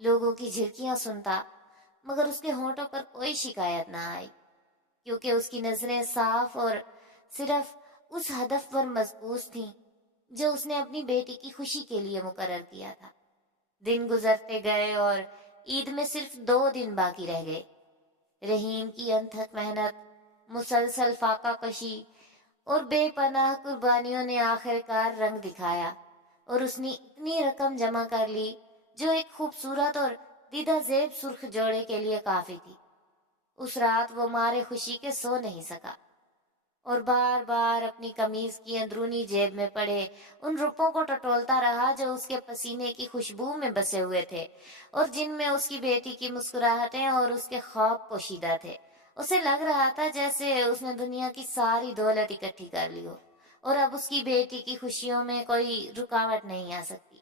لوگوں کی جھڑکیاں سنتا، مگر اس کے ہونٹوں پر کوئی شکایت نہ آئی، کیونکہ اس کی نظریں صاف اور صرف اس ہدف پر مرکوز تھیں جو اس نے اپنی بیٹی کی خوشی کے لیے مقرر کیا تھا۔ دن گزرتے گئے اور عید میں صرف 2 دن باقی رہ گئے۔ رحیم کی انتھک محنت، مسلسل فاقہ کشی اور بے پناہ قربانیوں نے آخر کار رنگ دکھایا، اور اس نے اتنی رقم جمع کر لی جو ایک خوبصورت اور دیدہ زیب سرخ جوڑے کے لیے کافی تھی۔ اس رات وہ مارے خوشی کے سو نہیں سکا، اور بار بار اپنی قمیض کی اندرونی جیب میں پڑے ان روپوں کو ٹٹولتا رہا جو اس کے پسینے کی خوشبو میں بسے ہوئے تھے، اور جن میں اس کی بیٹی کی مسکراہٹیں اور اس کے خواب پوشیدہ تھے۔ اسے لگ رہا تھا جیسے اس نے دنیا کی ساری دولت اکٹھی کر لی ہو، اور اب اس کی بیٹی کی خوشیوں میں کوئی رکاوٹ نہیں آ سکتی۔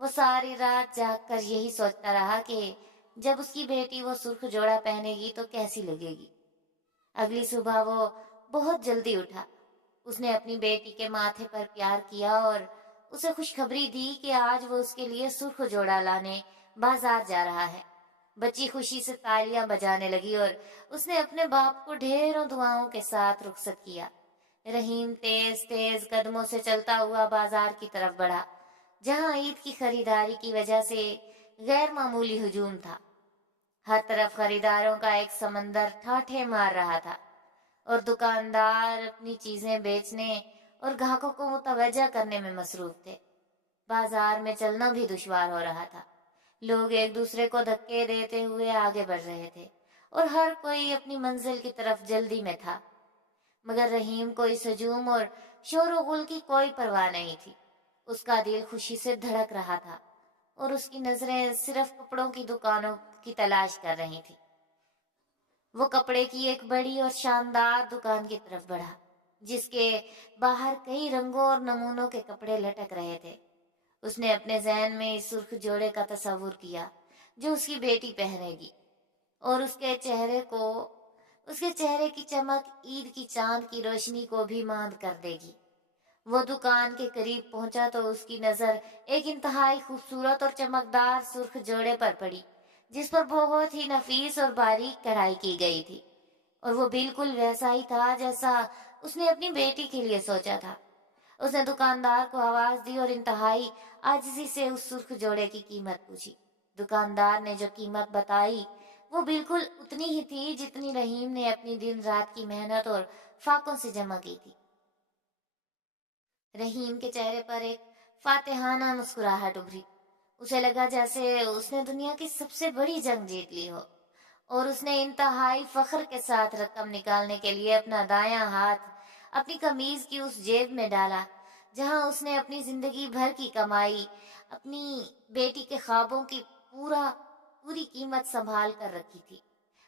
وہ ساری رات جاگ کر یہی سوچتا رہا کہ جب اس کی بیٹی وہ سرخ جوڑا پہنے گی تو کیسی لگے گی۔ اگلی صبح وہ بہت جلدی اٹھا۔ اس نے اپنی بیٹی کے ماتھے پر پیار کیا اور اسے خوشخبری دی کہ آج وہ اس کے لیے سرخ جوڑا لانے بازار جا رہا ہے۔ بچی خوشی سے تالیاں بجانے لگی اور اس نے اپنے باپ کو ڈھیروں دعاؤں کے ساتھ رخصت کیا۔ رحیم تیز تیز قدموں سے چلتا ہوا بازار کی طرف بڑھا، جہاں عید کی خریداری کی وجہ سے غیر معمولی ہجوم تھا۔ ہر طرف خریداروں کا ایک سمندر ٹھاٹھے مار رہا تھا، اور دکاندار اپنی چیزیں بیچنے اور گاہکوں کو متوجہ کرنے میں مصروف تھے۔ بازار میں چلنا بھی دشوار ہو رہا تھا۔ لوگ ایک دوسرے کو دھکے دیتے ہوئے آگے بڑھ رہے تھے، اور ہر کوئی اپنی منزل کی طرف جلدی میں تھا، مگر رحیم کو اس ہجوم اور شور و غل کی کوئی پرواہ نہیں تھی۔ اس کا دل خوشی سے دھڑک رہا تھا، اور اس کی نظریں صرف کپڑوں کی دکانوں کی تلاش کر رہی تھی۔ وہ کپڑے کی ایک بڑی اور شاندار دکان کی طرف بڑھا، جس کے باہر کئی رنگوں اور نمونوں کے کپڑے لٹک رہے تھے۔ اس نے اپنے ذہن میں اس سرخ جوڑے کا تصور کیا جو اس کی بیٹی پہنے گی، اور اس کے چہرے کی چمک عید کی چاند کی روشنی کو بھی ماند کر دے گی۔ وہ دکان کے قریب پہنچا تو اس کی نظر ایک انتہائی خوبصورت اور چمکدار سرخ جوڑے پر پڑی، جس پر بہت ہی نفیس اور باریک کڑھائی کی گئی تھی، اور وہ بالکل ویسا ہی تھا جیسا اس نے اپنی بیٹی کے لیے سوچا تھا۔ اس نے دکاندار کو آواز دی اور انتہائی عاجزی سے اس سرخ جوڑے کی قیمت پوچھی۔ دکاندار نے جو قیمت بتائی وہ بالکل اتنی ہی تھی جتنی رحیم نے اپنی دن رات کی محنت اور فاقوں سے جمع کی تھی۔ رحیم کے چہرے پر ایک فاتحانہ مسکراہٹ ابھری۔ اسے لگا جیسے اس نے دنیا کی سب سے بڑی جنگ جیت لی ہو، اور اس نے انتہائی فخر کے ساتھ رقم نکالنے کے لیے اپنا دایاں ہاتھ اپنی قمیض کی اس جیب میں ڈالا جہاں اس نے اپنی زندگی بھر کی کمائی، اپنی بیٹی کے خوابوں کی پوری قیمت سنبھال کر رکھی تھی۔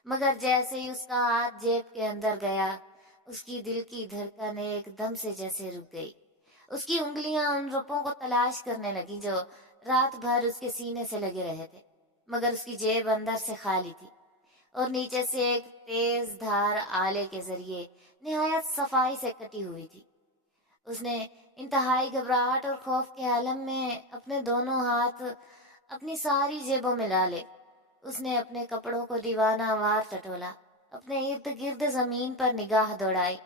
مگر جیسے ہی اس کا ہاتھ جیب کے اندر گیا، اس کی دل کی دھڑکن ایک دم سے جیسے رک گئی۔ اس کی انگلیاں ان روپوں کو تلاش کرنے لگیں جو رات بھر اس کے سینے سے لگے رہے تھے، مگر اس کی جیب اندر سے خالی تھی، اور نیچے سے ایک تیز دھار آلے کے ذریعے نہایت صفائی سے کٹی ہوئی تھی۔ اس نے انتہائی گھبراہٹ اور خوف کے عالم میں اپنے دونوں ہاتھ اپنی ساری جیبوں میں ڈالے۔ اس نے اپنے کپڑوں کو دیوانہ وار ٹٹولا، اپنے ارد گرد زمین پر نگاہ دوڑائی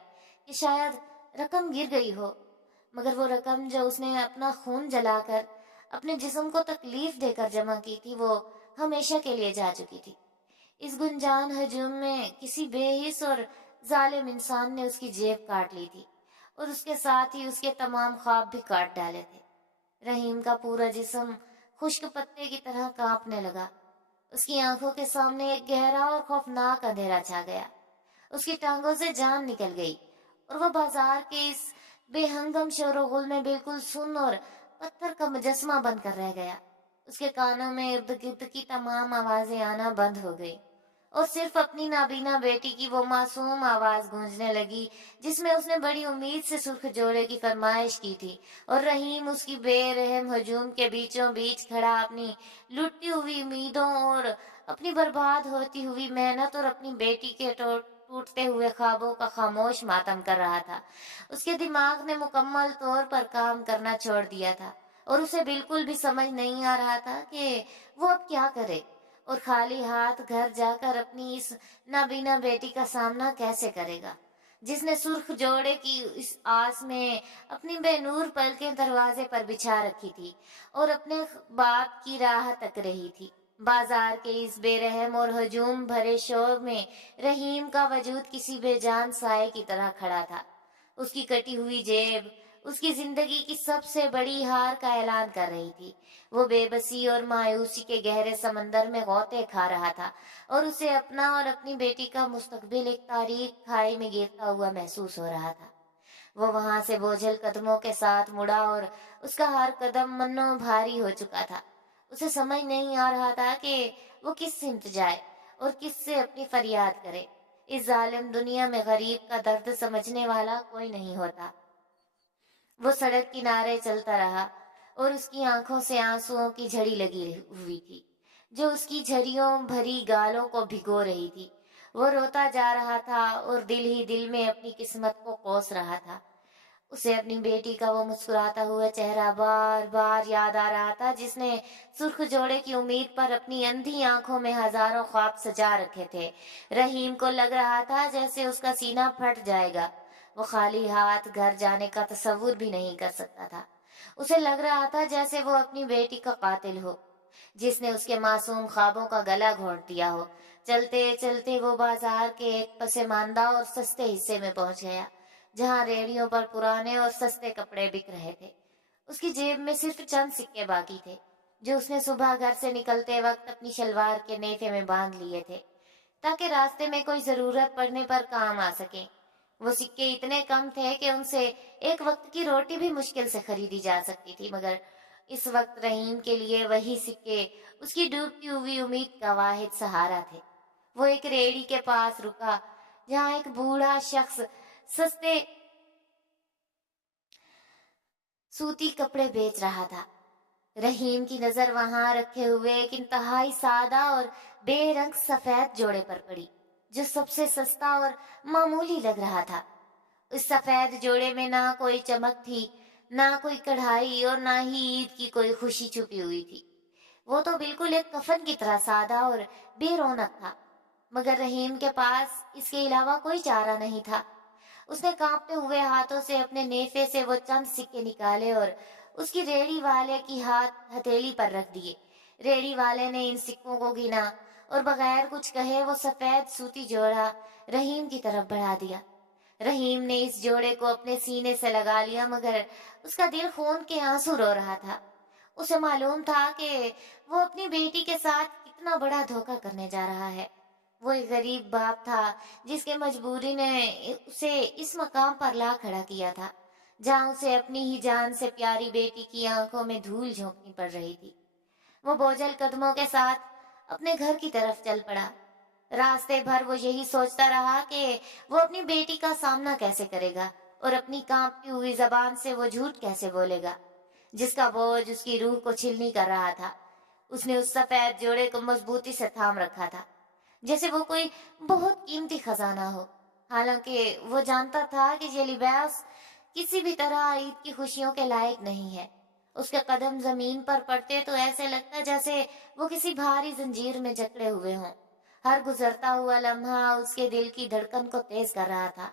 کہ شاید رقم گر گئی ہو، مگر وہ رقم جو اس نے اپنا خون جلا کر اپنے جسم کو تکلیف دے کر جمع کی تھی وہ ہمیشہ کے لیے جا چکی تھی۔ اس گنجان ہجوم میں کسی بے حس اور ظالم انسان نے اس کی جیب کاٹ لی تھی، اور اس کے ساتھ ہی اس کے تمام خواب بھی کاٹ ڈالے تھے۔ رحیم کا پورا جسم خشک پتے کی طرح کانپنے لگا۔ اس کی آنکھوں کے سامنے ایک گہرا اور خوفناک اندھیرا چھا گیا۔ اس کی ٹانگوں سے جان نکل گئی، اور وہ بازار کے اس بے ہنگم شور و غل میں بالکل سن اور پتھر کا مجسمہ بن کر رہ گیا۔ اس کے کانوں میں ارد گرد کی تمام آوازیں آنا بند ہو گئی، اور صرف اپنی نابینا بیٹی کی وہ معصوم آواز گونجنے لگی جس میں اس نے بڑی امید سے سرخ جوڑے کی فرمائش کی تھی، اور رحیم اس کی بے رحم ہجوم کے بیچوں بیچ کھڑا اپنی لٹتی ہوئی امیدوں اور اپنی برباد ہوتی ہوئی محنت اور اپنی بیٹی کے ٹوٹتے ہوئے خوابوں کا خاموش ماتم کر رہا تھا۔ اس کے دماغ نے مکمل طور پر کام کرنا چھوڑ دیا تھا، اور اسے بالکل بھی سمجھ نہیں آ رہا تھا کہ وہ اب کیا کرے اور خالی ہاتھ گھر جا کر اپنی اس نابینا بیٹی کا سامنا کیسے کرے گا، جس نے سرخ جوڑے کی اس آس میں اپنی بے نور پلکیں دروازے پر بچھا رکھی تھی اور اپنے باپ کی راہ تک رہی تھی۔ بازار کے اس بے رحم اور ہجوم بھرے شور میں رحیم کا وجود کسی بے جان سائے کی طرح کھڑا تھا۔ اس کی کٹی ہوئی جیب اس کی زندگی کی سب سے بڑی ہار کا اعلان کر رہی تھی۔ وہ بے بسی اور مایوسی کے گہرے سمندر میں غوطے کھا رہا تھا اور اسے اپنا اور اپنی بیٹی کا مستقبل ایک تاریک کھائی میں گرتا ہوا محسوس ہو رہا تھا۔ وہ وہاں سے بوجھل قدموں کے ساتھ مڑا اور اس کا ہر قدم منو بھاری ہو چکا تھا۔ اسے سمجھ نہیں آ رہا تھا کہ وہ کس سمت جائے اور کس سے اپنی فریاد کرے۔ اس ظالم دنیا میں غریب کا درد سمجھنے والا کوئی نہیں ہوتا۔ وہ سڑک کنارے چلتا رہا اور اس کی آنکھوں سے آنسوؤں کی جھڑی لگی ہوئی تھی جو اس کی جھریوں بھری گالوں کو بھگو رہی تھی۔ وہ روتا جا رہا تھا اور دل ہی دل میں اپنی قسمت کو کوس رہا تھا۔ اسے اپنی بیٹی کا وہ مسکراتا ہوا چہرہ بار بار یاد آ رہا تھا جس نے سرخ جوڑے کی امید پر اپنی اندھی آنکھوں میں ہزاروں خواب سجا رکھے تھے۔ رحیم کو لگ رہا تھا جیسے اس کا سینہ پھٹ جائے گا۔ وہ خالی ہاتھ گھر جانے کا تصور بھی نہیں کر سکتا تھا۔ اسے لگ رہا تھا جیسے وہ اپنی بیٹی کا قاتل ہو جس نے اس کے معصوم خوابوں کا گلا گھونٹ دیا ہو۔ چلتے چلتے وہ بازار کے ایک پسماندہ اور سستے حصے میں پہنچ گیا جہاں ریڑھیوں پر پرانے اور سستے کپڑے بک رہے تھے۔ اس کی جیب میں صرف چند سکے باقی تھے جو اس نے صبح گھر سے نکلتے وقت اپنی شلوار کے نیفے میں باندھ لیے تھے تاکہ راستے میں کوئی ضرورت پڑنے پر کام آ سکیں۔ وہ سکے اتنے کم تھے کہ ان سے ایک وقت کی روٹی بھی مشکل سے خریدی جا سکتی تھی، مگر اس وقت رحیم کے لیے وہی سکے اس کی ڈوبتی ہوئی امید کا واحد سہارا تھے۔ وہ ایک ریڑھی کے پاس رکا جہاں ایک بوڑھا شخص سستے سوتی کپڑے بیچ رہا تھا۔ رحیم کی نظر وہاں رکھے ہوئے ایک انتہائی سادہ اور بے رنگ سفید جوڑے پر پڑی جو سب سے سستا اور معمولی لگ رہا تھا۔ اس سفید جوڑے میں نہ کوئی چمک تھی، نہ کوئی کڑھائی اور نہ ہی عید کی کوئی خوشی چھپی ہوئی تھی۔ وہ تو بالکل ایک کفن کی طرح سادہ اور بے رونق تھا، مگر رحیم کے پاس اس کے علاوہ کوئی چارہ نہیں تھا۔ اس نے کانپتے ہوئے ہاتھوں سے اپنے نیفے سے وہ چند سکے نکالے اور اس کی ریڑھی والے کی ہتھیلی پر رکھ دیے۔ ریڑھی والے نے ان سکوں کو گنا اور بغیر کچھ کہے وہ سفید سوتی جوڑا رحیم کی طرف بڑھا دیا۔ رحیم نے اس جوڑے کو اپنے سینے سے لگا لیا مگر اس کا دل خون کے آنسو رو رہا تھا۔ اسے معلوم تھا کہ وہ اپنی بیٹی کے ساتھ کتنا بڑا دھوکہ کرنے جا رہا ہے۔ وہ ایک غریب باپ تھا جس کے مجبوری نے اسے اس مقام پر لا کھڑا کیا تھا جہاں اسے اپنی ہی جان سے پیاری بیٹی کی آنکھوں میں دھول جھونکنی پڑ رہی تھی۔ وہ بوجھل قدموں کے ساتھ اپنے گھر کی طرف چل پڑا۔ راستے بھر وہ یہی سوچتا رہا کہ وہ اپنی بیٹی کا سامنا کیسے کرے گا اور اپنی کانپتی ہوئی زبان سے وہ جھوٹ کیسے بولے گا جس کا بوجھ اس کی روح کو چھلنی کر رہا تھا۔ اس نے اس سفید جوڑے کو مضبوطی سے تھام رکھا تھا جیسے وہ کوئی بہت قیمتی خزانہ ہو، حالانکہ وہ جانتا تھا کہ یہ لباس کسی بھی طرح عید کی خوشیوں کے لائق نہیں ہے۔ اس کے قدم زمین پر پڑتے تو ایسے لگتا جیسے وہ کسی بھاری زنجیر میں جکڑے ہوئے ہوں۔ ہر گزرتا ہوا لمحہ اس کے دل کی دھڑکن کو تیز کر رہا تھا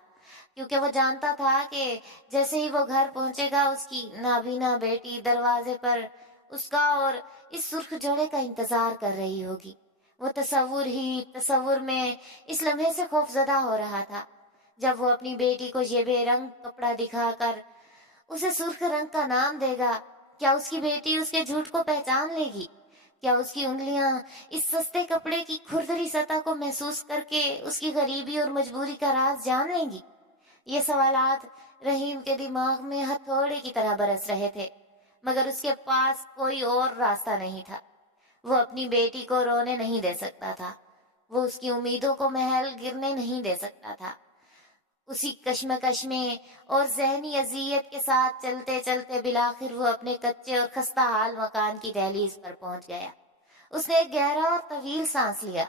کیونکہ وہ جانتا تھا کہ جیسے ہی وہ گھر پہنچے گا اس کی نابینا بیٹی دروازے پر اس کا اور اس سرخ جوڑے کا انتظار کر رہی ہوگی۔ وہ تصور میں اس لمحے سے خوفزدہ ہو رہا تھا جب وہ اپنی بیٹی کو یہ بے رنگ کپڑا دکھا کر اسے سرخ رنگ کا نام دے گا۔ کیا اس کی بیٹی اس کے جھوٹ کو پہچان لے گی؟ کیا اس کی انگلیاں اس سستے کپڑے کی کھردری سطح کو محسوس کر کے اس کی غریبی اور مجبوری کا راز جان لیں گی؟ یہ سوالات رحیم کے دماغ میں ہتھوڑے کی طرح برس رہے تھے، مگر اس کے پاس کوئی اور راستہ نہیں تھا۔ وہ اپنی بیٹی کو رونے نہیں دے سکتا تھا، وہ اس کی امیدوں کو محل گرنے نہیں دے سکتا تھا۔ اسی کشمکش میں اور ذہنی اذیت کے ساتھ چلتے چلتے بالآخر وہ اپنے کچے اور خستہ حال مکان کی دہلیز پر پہنچ گیا۔ اس نے ایک گہرا اور طویل سانس لیا،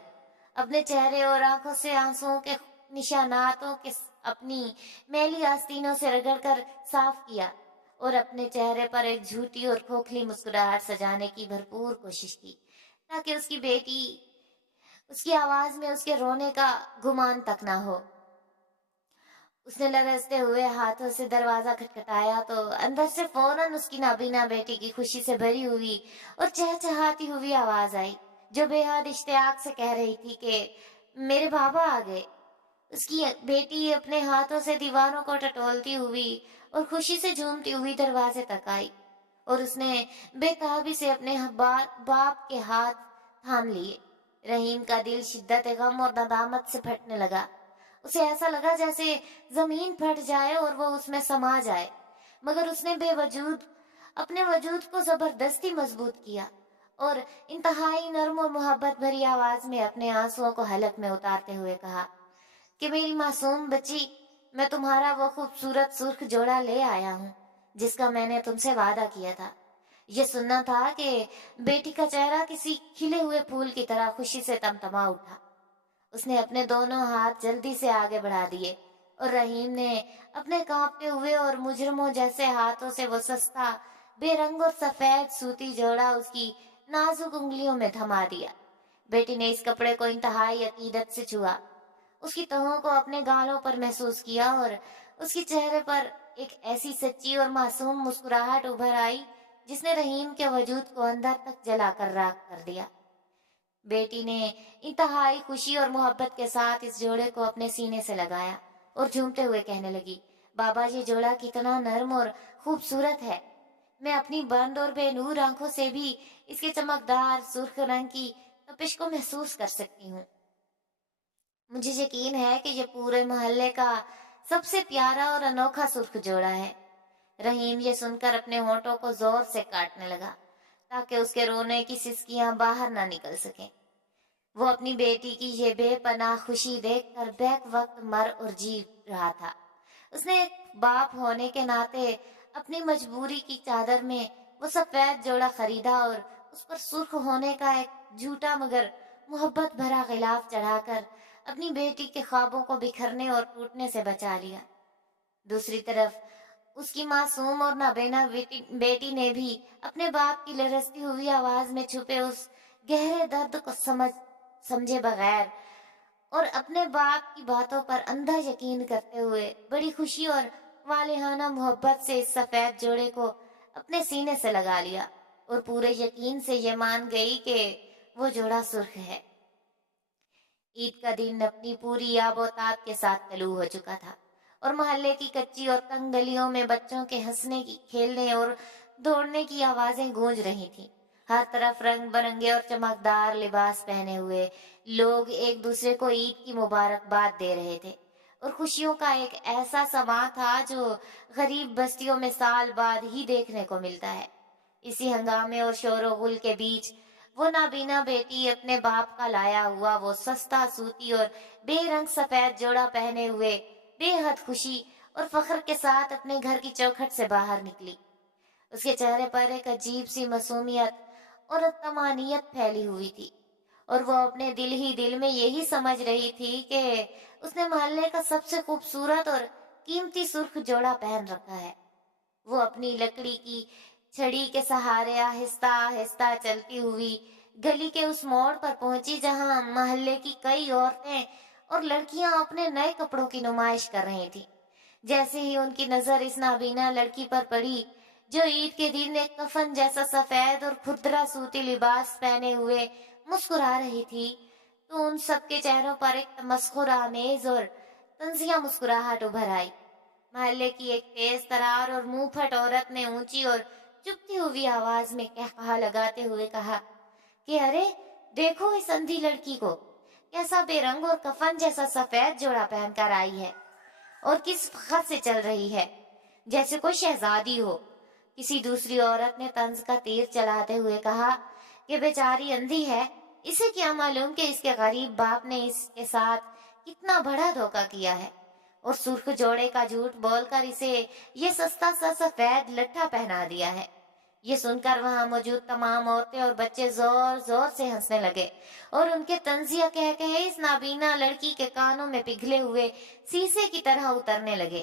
اپنے چہرے اور آنکھوں سے آنسوؤں کے نشاناتوں کے اپنی میلی آستینوں سے رگڑ کر صاف کیا اور اپنے چہرے پر ایک جھوٹی اور کھوکھلی مسکراہٹ سجانے کی بھرپور کوشش کی تاکہ اس کی بیٹی اس کی آواز میں اس کے رونے کا گمان تک نہ ہو۔ اس نے لرزتے ہوئے ہاتھوں سے دروازہ کھٹکھٹایا تو اندر سے فوراً اس کی نابینا بیٹی کی خوشی سے بھری ہوئی اور چہچہاتی ہوئی آواز آئی، جو بے حد اشتیاق سے کہہ رہی تھی کہ میرے بابا آ گئے۔ اس کی بیٹی اپنے ہاتھوں سے دیواروں کو ٹٹولتی ہوئی اور خوشی سے جھومتی ہوئی دروازے تک آئی، اور اس نے بے تابی سے اپنے باپ کے ہاتھ تھام لیے۔ رحیم کا دل شدت غم اور ندامت سے پھٹنے لگا۔ اسے ایسا لگا جیسے زمین پھٹ جائے اور وہ اس میں سما جائے، مگر اس نے اپنے وجود کو زبردستی مضبوط کیا اور انتہائی نرم اور محبت بھری آواز میں اپنے آنسوؤں کو حلق میں اتارتے ہوئے کہا کہ میری معصوم بچی، میں تمہارا وہ خوبصورت سرخ جوڑا لے آیا ہوں جس کا میں نے تم سے وعدہ کیا تھا۔ یہ سننا تھا کہ بیٹی کا چہرہ کسی کھلے ہوئے پھول کی طرح خوشی سے تمتما اٹھا۔ اس نے اپنے دونوں ہاتھ جلدی سے آگے بڑھا دیے اور رحیم نے اپنے کانپتے ہوئے اور مجرموں جیسے ہاتھوں سے وہ سستا بے رنگ اور سفید سوتی جوڑا اس کی نازک انگلیوں میں تھما دیا۔ بیٹی نے اس کپڑے کو انتہائی عقیدت سے چھوا، اس کی تہوں کو اپنے گالوں پر محسوس کیا اور اس کے چہرے پر ایک ایسی سچی اور معصوم مسکراہٹ ابھر آئی جس نے رحیم کے وجود کو اندر تک جلا کر راکھ کر دیا۔ بیٹی نے انتہائی خوشی اور محبت کے ساتھ اس جوڑے کو اپنے سینے سے لگایا اور جھومتے ہوئے کہنے لگی، بابا یہ جوڑا کتنا نرم اور خوبصورت ہے، میں اپنی بند اور بے نور آنکھوں سے بھی اس کے چمکدار سرخ رنگ کی تپش کو محسوس کر سکتی ہوں۔ مجھے یقین ہے کہ یہ پورے محلے کا سب سے پیارا اور انوکھا سرخ جوڑا ہے۔ رحیم یہ سن کر اپنے ہونٹوں کو زور سے کاٹنے لگا تاکہ اس کے رونے کی سسکیاں باہر نہ نکل سکیں۔ وہ اپنی بیٹی کی یہ بے پناہ خوشی دیکھ کر بیک وقت مر اور جی رہا تھا۔ اس نے ایک باپ ہونے کے ناطے اپنی مجبوری کی چادر میں وہ سفید جوڑا خریدا اور اس پر سرخ ہونے کا ایک جھوٹا مگر محبت بھرا غلاف چڑھا کر اپنی بیٹی کے خوابوں کو بکھرنے اور ٹوٹنے سے بچا لیا۔ دوسری طرف اس کی معصوم اور نابینا بیٹی نے بھی اپنے باپ کی لرزتی ہوئی آواز میں چھپے اس گہرے درد کو سمجھے بغیر اور اپنے باپ کی باتوں پر اندھا یقین کرتے ہوئے بڑی خوشی اور والہانہ محبت سے اس سفید جوڑے کو اپنے سینے سے لگا لیا اور پورے یقین سے یہ مان گئی کہ وہ جوڑا سرخ ہے۔ عید کا دن اپنی پوری آب و تاب کے ساتھ طلوع ہو چکا تھا اور محلے کی کچی اور تنگ گلیوں میں بچوں کے ہنسنے کی، کھیلنے اور دوڑنے کی آوازیں گونج رہی تھیں۔ ہر طرف رنگ برنگے اور چمکدار لباس پہنے ہوئے لوگ ایک دوسرے کو عید کی مبارکباد دے رہے تھے اور خوشیوں کا ایک ایسا سماں تھا جو غریب بستیوں میں سال بعد ہی دیکھنے کو ملتا ہے۔ اسی ہنگامے اور شور و غل کے بیچ وہ نابینا بیٹی اپنے باپ کا لایا ہوا وہ سستا سوتی اور بے رنگ سفید جوڑا پہنے ہوئے بے حد خوشی اور فخر کے ساتھ اپنے گھر کی چوکھٹ سے باہر نکلی۔ اس کے چہرے پر ایک عجیب سی معصومیت اور طمانینت پھیلی ہوئی تھی اور وہ اپنے دل ہی دل میں یہی سمجھ رہی تھی کہ اس نے محلے کا سب سے خوبصورت اور قیمتی سرخ جوڑا پہن رکھا ہے۔ وہ اپنی لکڑی کی چھڑی کے سہارے آہستہ آہستہ چلتی ہوئی گلی کے اس موڑ پر پہنچی جہاں محلے کی کئی عورتیں اور لڑکیاں اپنے نئے کپڑوں کی نمائش کر رہی تھیں۔ جیسے ہی ان کی نظر اس نابینا لڑکی پر پڑی جو عید کے دن ایک کفن جیسا سفید اور کھدرا سوتی لباس پہنے ہوئے مسکرا رہی تھی، تو ان سب کے چہروں پر ایک تمسخر آمیز اور طنزیہ مسکراہٹ ابھر آئی۔ محلے کی ایک تیز ترار اور منہ پھٹ عورت نے اونچی اور چپتی ہوئی آواز میں قہقہا لگاتے ہوئے کہا کہ ارے دیکھو اس اندھی لڑکی کو، کیسا بے رنگ اور کفن جیسا سفید جوڑا پہن کر آئی ہے اور کس فخر سے چل رہی ہے جیسے کوئی شہزادی ہو۔ کسی دوسری عورت نے طنز کا تیر چلاتے ہوئے کہا کہ بیچاری اندھی ہے، اسے کیا معلوم کہ اس کے غریب باپ نے اس کے ساتھ کتنا بڑا دھوکہ کیا ہے اور سرخ جوڑے کا جھوٹ بول کر اسے یہ سستا سا سفید لٹھا پہنا دیا ہے۔ یہ سن کر وہاں موجود تمام عورتیں اور بچے زور زور سے ہنسنے لگے اور ان کے طنزیہ کہہ اس نابینا لڑکی کے کانوں میں پگھلے ہوئے سیسے کی طرح اترنے لگے۔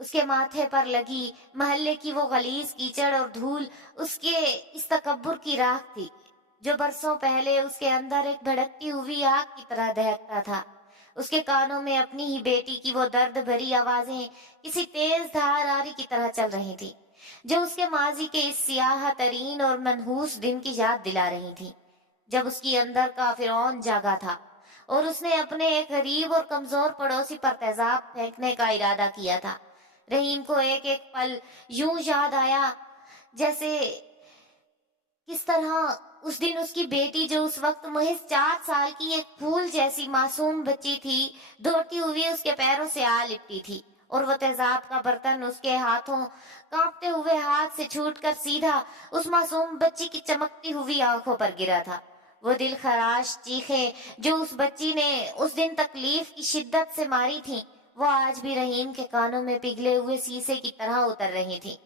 اس کے ماتھے پر لگی محلے کی وہ غلیظ کیچڑ اور دھول اس کے اس تکبر کی راکھ تھی جو برسوں پہلے اس کے اندر ایک بھڑکتی ہوئی آگ کی طرح دہکتا تھا۔ اس کے کانوں میں اپنی ہی بیٹی کی وہ درد بھری آوازیں کسی تیز دھار آری کی طرح چل رہی تھی، جو اس کے ماضی کے اس سیاہ ترین اور منحوس دن کی یاد دلا رہی تھی جب اس کی اندر کا فرعون جاگا تھا اور اس نے اپنے ایک غریب اور کمزور پڑوسی پر تیزاب پھینکنے کا ارادہ کیا تھا۔ رحیم کو ایک ایک پل یوں یاد آیا جیسے کس طرح اس دن اس کی بیٹی جو اس وقت محض 4 سال کی ایک پھول جیسی معصوم بچی تھی، دوڑتی ہوئی اس کے پیروں سے آ لپٹی تھی اور وہ تیزاب کا برتن اس کے ہاتھوں کانپتے ہوئے ہاتھ سے چھوٹ کر سیدھا اس معصوم بچی کی چمکتی ہوئی آنکھوں پر گرا تھا۔ وہ دل خراش چیخیں جو اس بچی نے اس دن تکلیف کی شدت سے ماری تھی، وہ آج بھی رحیم کے کانوں میں پگھلے ہوئے سیسے کی طرح اتر رہی تھی۔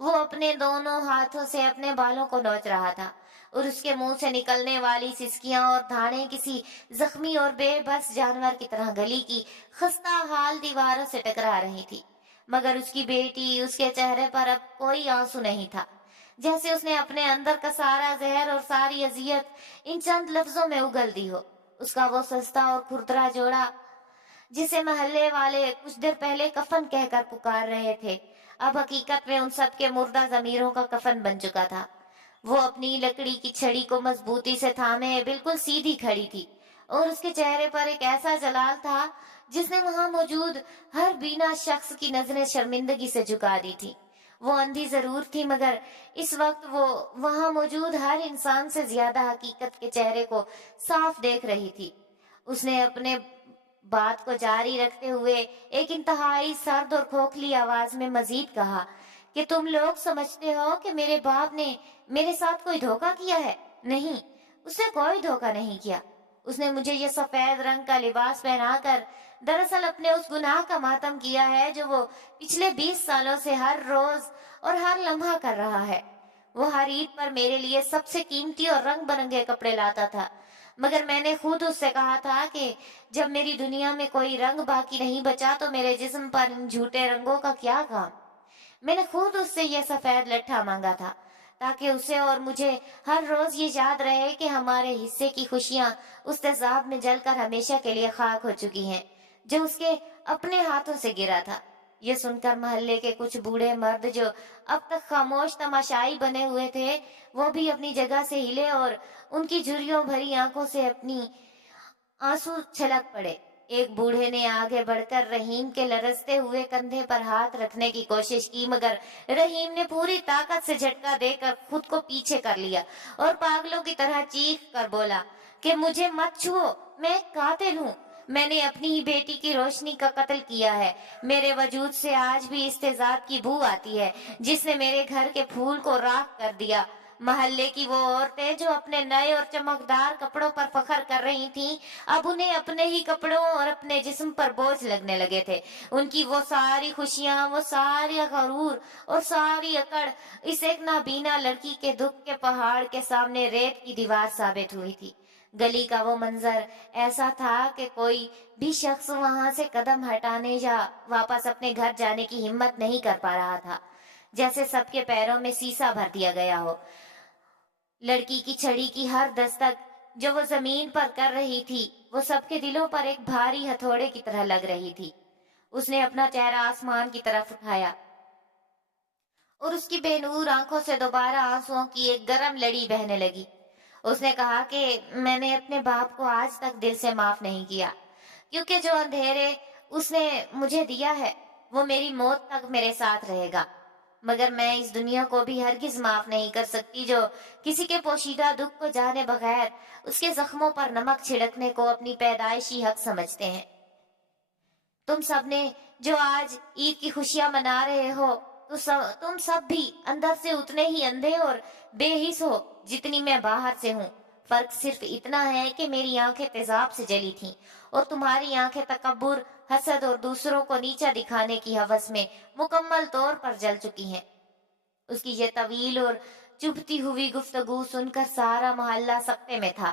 وہ اپنے دونوں ہاتھوں سے اپنے بالوں کو نوچ رہا تھا اور اس کے منہ سے نکلنے والی سسکیاں اور دھاڑیں کسی زخمی اور بے بس جانور کی طرح گلی کی خستہ حال دیواروں سے ٹکرا رہی تھی، مگر اس کی بیٹی اس کے چہرے پر اب کوئی آنسو نہیں تھا، جیسے اس نے اپنے اندر کا سارا زہر اور ساری اذیت ان چند لفظوں میں اگل دی ہو۔ اس کا وہ سستا اور کھردرا جوڑا جسے محلے والے کچھ دیر پہلے کفن کہہ کر پکار رہے تھے، اب حقیقت میں ان سب کے مردہ ضمیروں کا کفن بن چکا تھا۔ وہ اپنی لکڑی کی چھڑی کو مضبوطی سے تھامے بالکل سیدھی کھڑی تھی اور اس کے چہرے پر ایک ایسا جلال تھا جس نے وہاں موجود ہر بینا شخص کی نظریں شرمندگی سے جھکا دی تھی۔ وہ اندھی ضرور تھی مگر اس وقت وہ وہاں موجود ہر انسان سے زیادہ حقیقت کے چہرے کو صاف دیکھ رہی تھی۔ اس نے اپنے بات کو جاری رکھتے ہوئے ایک انتہائی سرد اور کھوکھلی آواز میں مزید کہا کہ تم لوگ سمجھتے ہو کہ میرے باپ نے میرے ساتھ کوئی دھوکہ کیا ہے؟ نہیں، اس نے کوئی دھوکہ نہیں کیا۔ اس نے مجھے یہ سفید رنگ کا لباس پہنا کر دراصل اپنے اس گناہ کا ماتم کیا ہے جو وہ پچھلے 20 سالوں سے ہر روز اور ہر لمحہ کر رہا ہے۔ وہ ہر عید پر میرے لیے سب سے قیمتی اور رنگ برنگے کپڑے لاتا تھا، مگر میں نے خود اس سے کہا تھا کہ جب میری دنیا میں کوئی رنگ باقی نہیں بچا تو میرے جسم پر ان جھوٹے رنگوں کا کیا کام۔ میں نے خود اس سے یہ سفید لٹھا مانگا تھا تاکہ اسے اور مجھے ہر روز یہ یاد رہے کہ ہمارے حصے کی خوشیاں اس تیزاب میں جل کر ہمیشہ کے لیے خاک ہو چکی ہیں جو اس کے اپنے ہاتھوں سے گرا تھا۔ یہ سن کر محلے کے کچھ بوڑھے مرد جو اب تک خاموش تماشائی بنے ہوئے تھے، وہ بھی اپنی جگہ سے ہلے اور ان کی جھریوں بھری آنکھوں سے اپنی آنسو چھلک پڑے۔ ایک بوڑھے نے آگے بڑھ کر رحیم کے لرزتے ہوئے کندھے پر ہاتھ رکھنے کی کوشش کی، مگر رحیم نے پوری طاقت سے جھٹکا دے کر خود کو پیچھے کر لیا اور پاگلوں کی طرح چیخ کر بولا کہ مجھے مت چھوؤ، میں ایک قاتل ہوں، میں نے اپنی ہی بیٹی کی روشنی کا قتل کیا ہے، میرے وجود سے آج بھی اس تیزاب کی بو آتی ہے جس نے میرے گھر کے پھول کو راکھ کر دیا۔ محلے کی وہ عورتیں جو اپنے نئے اور چمکدار کپڑوں پر فخر کر رہی تھیں، اب انہیں اپنے ہی کپڑوں اور اپنے جسم پر بوجھ لگنے لگے تھے۔ ان کی وہ ساری خوشیاں، وہ ساری غرور اور ساری اکڑ اس ایک نابینا لڑکی کے دکھ کے پہاڑ کے سامنے ریت کی دیوار ثابت ہوئی تھی۔ گلی کا وہ منظر ایسا تھا کہ کوئی بھی شخص وہاں سے قدم ہٹانے یا واپس اپنے گھر جانے کی ہمت نہیں کر پا رہا تھا، جیسے سب کے پیروں میں سیسا بھر دیا گیا ہو۔ لڑکی کی چھڑی کی ہر دستک جو وہ زمین پر کر رہی تھی، وہ سب کے دلوں پر ایک بھاری ہتھوڑے کی طرح لگ رہی تھی۔ اس نے اپنا چہرہ آسمان کی طرف اٹھایا اور اس کی بے نور آنکھوں سے دوبارہ آنسوؤں کی ایک گرم لڑی بہنے لگی۔ اس نے کہا کہ میں نے اپنے باپ کو آج تک دل سے معاف نہیں کیا، کیونکہ جو اندھیرے اس نے مجھے دیا ہے وہ میری موت تک میرے ساتھ رہے گا، مگر میں اس دنیا کو بھی ہرگز معاف نہیں کر سکتی جو کسی کے پوشیدہ دکھ کو جانے بغیر اس کے زخموں پر نمک چھڑکنے کو اپنی پیدائشی حق سمجھتے ہیں۔ تم سب نے جو آج عید کی خوشیاں منا رہے ہو تو تم سب بھی اندر سے اتنے ہی اندھے اور بے حس ہو جتنی میں باہر سے ہوں۔ فرق صرف اتنا ہے کہ میری آنکھیں تیزاب سے جلی تھیں اور تمہاری آنکھیں تکبر، حسد اور دوسروں کو نیچا دکھانے کی ہوس میں مکمل طور پر جل چکی ہیں۔ اس کی یہ طویل اور چبھتی ہوئی گفتگو سن کر سارا محلہ سکتے میں تھا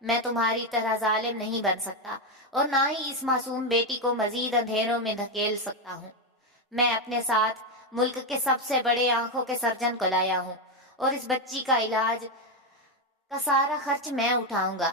میں تمہاری طرح ظالم نہیں بن سکتا اور نہ ہی اس معصوم بیٹی کو مزید اندھیروں میں دھکیل سکتا ہوں۔ میں اپنے ساتھ ملک کے سب سے بڑے آنکھوں کے سرجن کو لایا ہوں اور اس بچی کا علاج کا سارا خرچ میں اٹھاؤں گا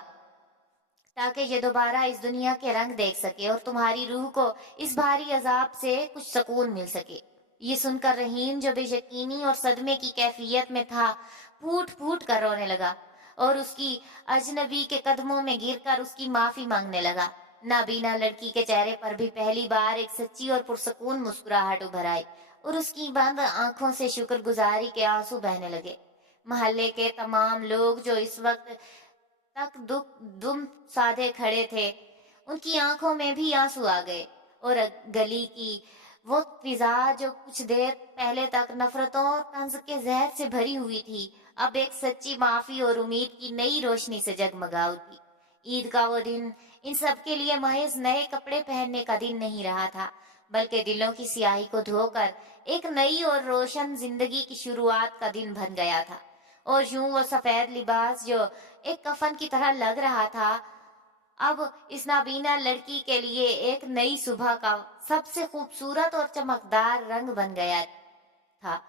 تاکہ یہ دوبارہ اس دنیا کے رنگ دیکھ سکے اور تمہاری روح کو اس بھاری عذاب سے کچھ سکون مل سکے۔ یہ سن کر رحیم جو بے یقینی اور صدمے کی کیفیت میں تھا پھوٹ پھوٹ کر رونے لگا اور اس کی اجنبی کے قدموں میں گر کر اس کی معافی مانگنے لگا۔ نابینا لڑکی کے چہرے پر بھی پہلی بار ایک سچی اور پرسکون مسکراہٹ ابھر آئی اور اس کی بند آنکھوں سے شکر گزاری کے آنسو بہنے لگے۔ محلے کے تمام لوگ جو اس وقت تک دم سادھے کھڑے تھے ان کی آنکھوں میں بھی آنسو آ گئے اور گلی کی وہ فضا جو کچھ دیر پہلے تک نفرتوں اور طنز کے زہر سے بھری ہوئی تھی اب ایک سچی معافی اور امید کی نئی روشنی سے جگمگا اٹھی۔ عید کا وہ دن ان سب کے لیے محض نئے کپڑے پہننے کا دن نہیں رہا تھا بلکہ دلوں کی سیاہی کو دھو کر ایک نئی اور روشن زندگی کی شروعات کا دن بن گیا تھا۔ اور یوں وہ سفید لباس جو ایک کفن کی طرح لگ رہا تھا اب اس نابینا لڑکی کے لیے ایک نئی صبح کا سب سے خوبصورت اور چمکدار رنگ بن گیا تھا۔